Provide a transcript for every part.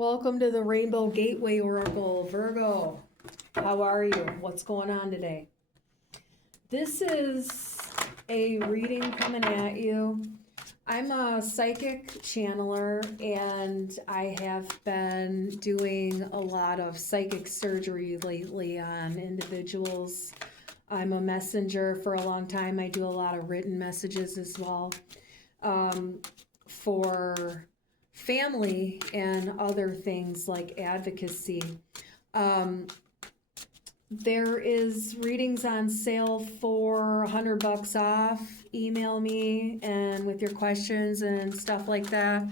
Welcome to the Rainbow Gateway Oracle, Virgo. How are you? What's going on today? This is a reading coming at you. I'm a psychic channeler and I have been doing a lot of psychic surgery lately on individuals. I'm a messenger for a long time. I do a lot of written messages as well for family and other things like advocacy. There is readings on sale for $100 off. Email me and with your questions and stuff like that.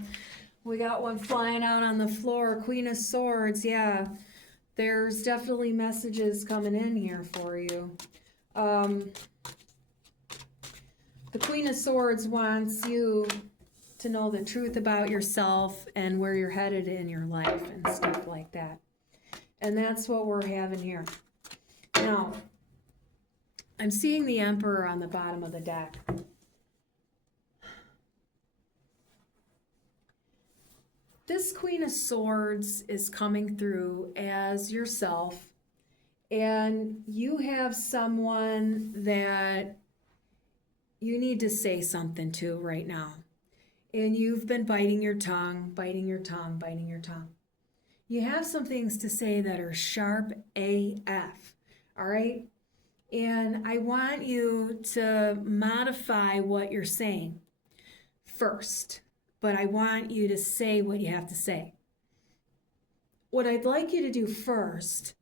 We got one flying out on the floor, Queen of Swords. Yeah, there's definitely messages coming in here for you. The Queen of Swords wants you to know the truth about yourself and where you're headed in your life and stuff like that. And that's what we're having here. Now, I'm seeing the Emperor on the bottom of the deck. This Queen of Swords is coming through as yourself, and you have someone that you need to say something to right now. And you've been biting your tongue, biting your tongue, biting your tongue. You have some things to say that are sharp AF, all right? And I want you to modify what you're saying first, but I want you to say what you have to say. What I'd like you to do first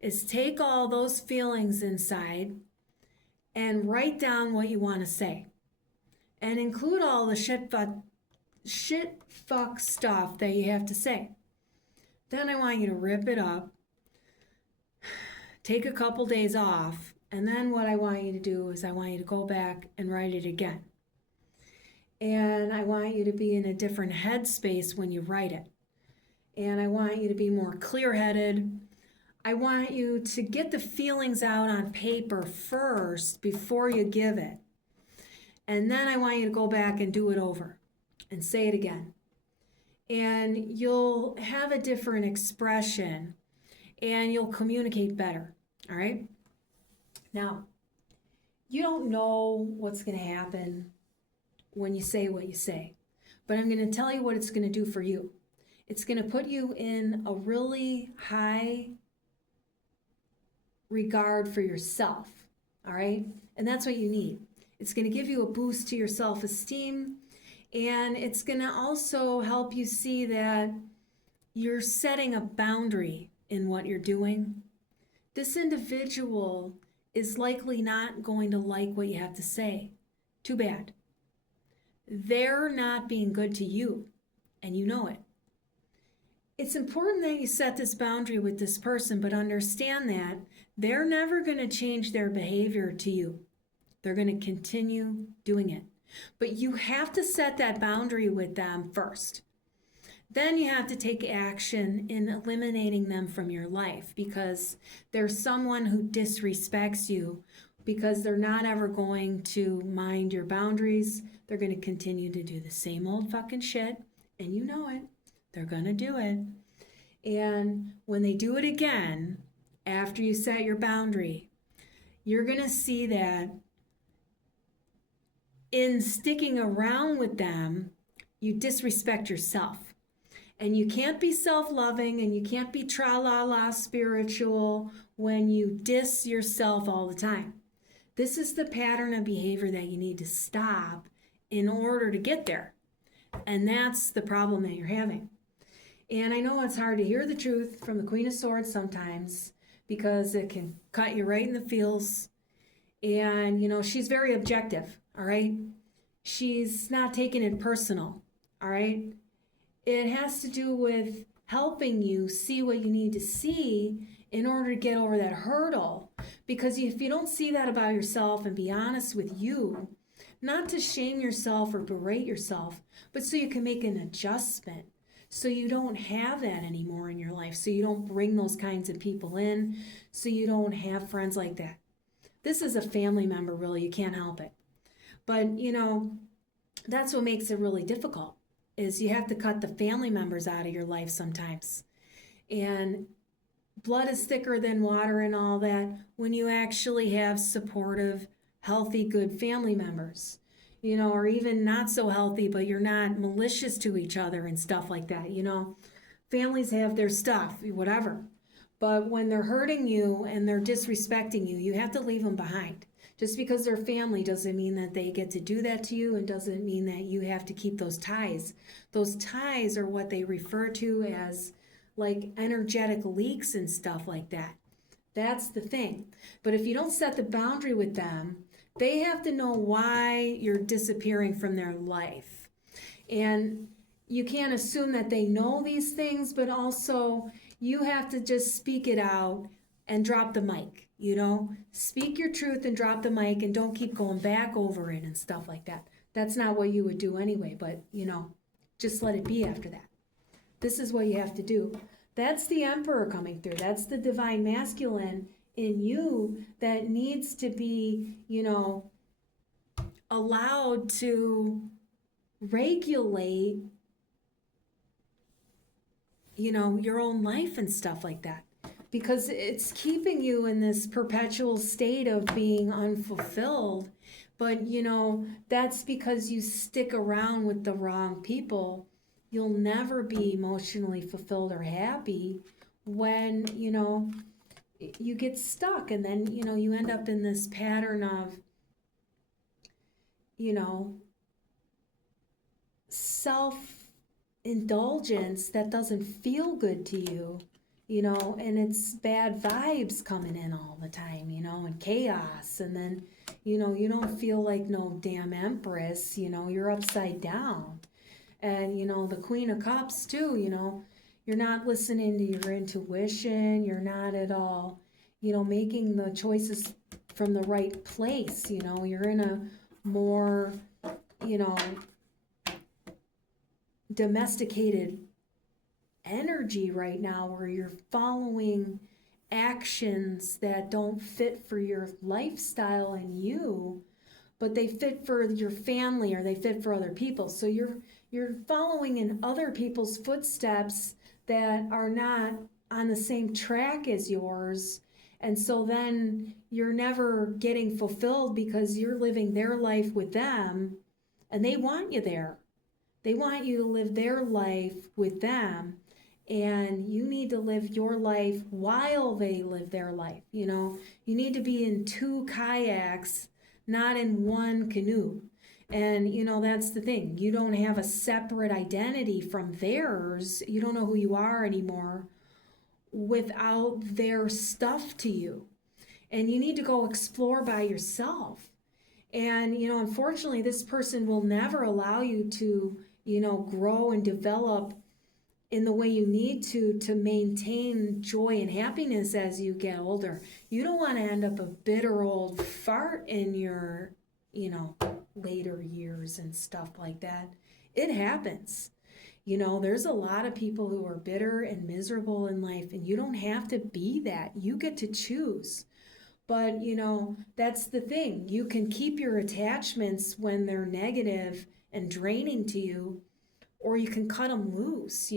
is take all those feelings inside and write down what you want to say. And include all the shit fuck stuff that you have to say. Then I want you to rip it up, take a couple days off, and then what I want you to do is I want you to go back and write it again. And I want you to be in a different headspace when you write it. And I want you to be more clear-headed. I want you to get the feelings out on paper first before you give it. And then I want you to go back and do it over and say it again. And you'll have a different expression and you'll communicate better, all right? Now, you don't know what's going to happen when you say what you say, but I'm going to tell you what it's going to do for you. It's going to put you in a really high regard for yourself, all right? And that's what you need. It's going to give you a boost to your self-esteem, and it's going to also help you see that you're setting a boundary in what you're doing. This individual is likely not going to like what you have to say. Too bad. They're not being good to you, and you know it. It's important that you set this boundary with this person, but understand that they're never going to change their behavior to you. They're going to continue doing it. But you have to set that boundary with them first. Then you have to take action in eliminating them from your life because there's someone who disrespects you because they're not ever going to mind your boundaries. They're going to continue to do the same old fucking shit, and you know it. They're going to do it. And when they do it again, after you set your boundary, you're going to see that in sticking around with them, you disrespect yourself. And you can't be self-loving and you can't be tra-la-la spiritual when you diss yourself all the time. This is the pattern of behavior that you need to stop in order to get there. And that's the problem that you're having. And I know it's hard to hear the truth from the Queen of Swords sometimes because it can cut you right in the feels. And, you know, she's very objective, all right? She's not taking it personal, all right? It has to do with helping you see what you need to see in order to get over that hurdle. Because if you don't see that about yourself and be honest with you, not to shame yourself or berate yourself, but so you can make an adjustment. So you don't have that anymore in your life. So you don't bring those kinds of people in. So you don't have friends like that. This is a family member, really. You can't help it. But, you know, that's what makes it really difficult. is you have to cut the family members out of your life sometimes. And blood is thicker than water and all that when you actually have supportive, healthy, good family members, or even not so healthy, but you're not malicious to each other and stuff like that. Families have their stuff, whatever. But when they're hurting you and they're disrespecting you, you have to leave them behind. Just because they're family doesn't mean that they get to do that to you, and doesn't mean that you have to keep those ties. Those ties are what they refer to as like energetic leaks and stuff like that. That's the thing. But if you don't set the boundary with them, they have to know why you're disappearing from their life. And you can't assume that they know these things, but also you have to just speak it out and drop the mic. Speak your truth and drop the mic, and don't keep going back over it and stuff like that. That's not what you would do anyway, but just let it be after that. This is what you have to do. That's the Emperor coming through. That's the divine masculine in you that needs to be, allowed to regulate, your own life and stuff like that. Because it's keeping you in this perpetual state of being unfulfilled. But, that's because you stick around with the wrong people. You'll never be emotionally fulfilled or happy when, you get stuck. And then, you end up in this pattern of, self-indulgence that doesn't feel good to you. And it's bad vibes coming in all the time, and chaos. And then, you don't feel like no damn empress, you're upside down. And, the Queen of Cups too, you're not listening to your intuition. You're not at all, making the choices from the right place. You're in a more, domesticated energy right now, where you're following actions that don't fit for your lifestyle and you, but they fit for your family or they fit for other people. So you're following in other people's footsteps that are not on the same track as yours. And so then you're never getting fulfilled because you're living their life with them, and they want you there. They want you to live their life with them. And you need to live your life while they live their life. You need to be in two kayaks, not in one canoe. And, that's the thing. You don't have a separate identity from theirs. You don't know who you are anymore without their stuff to you. And you need to go explore by yourself. And, unfortunately, this person will never allow you to, grow and develop in the way you need to maintain joy and happiness as you get older. You don't want to end up a bitter old fart in your, later years and stuff like that. It happens. There's a lot of people who are bitter and miserable in life, and you don't have to be that. You get to choose. But, that's the thing. You can keep your attachments when they're negative and draining to you, or you can cut them loose,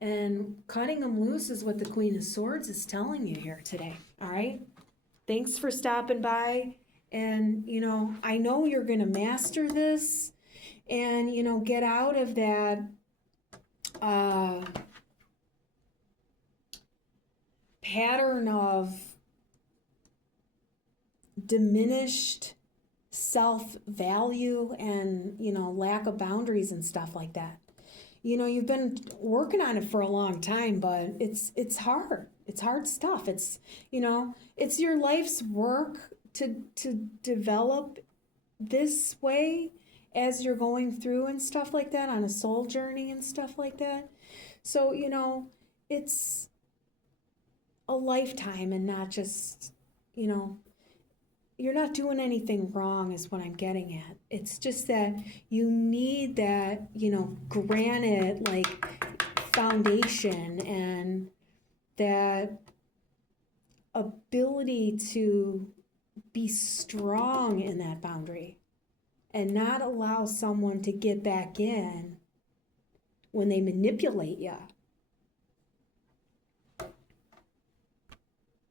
And cutting them loose is what the Queen of Swords is telling you here today, all right? Thanks for stopping by. And, I know you're going to master this and, get out of that pattern of diminished self-value and, lack of boundaries and stuff like that. You've been working on it for a long time, but it's hard. It's hard stuff. It's, it's your life's work to develop this way as you're going through and stuff like that, on a soul journey and stuff like that. So, it's a lifetime and not just, you're not doing anything wrong is what I'm getting at. It's just that you need that, granite like foundation and that ability to be strong in that boundary and not allow someone to get back in when they manipulate you.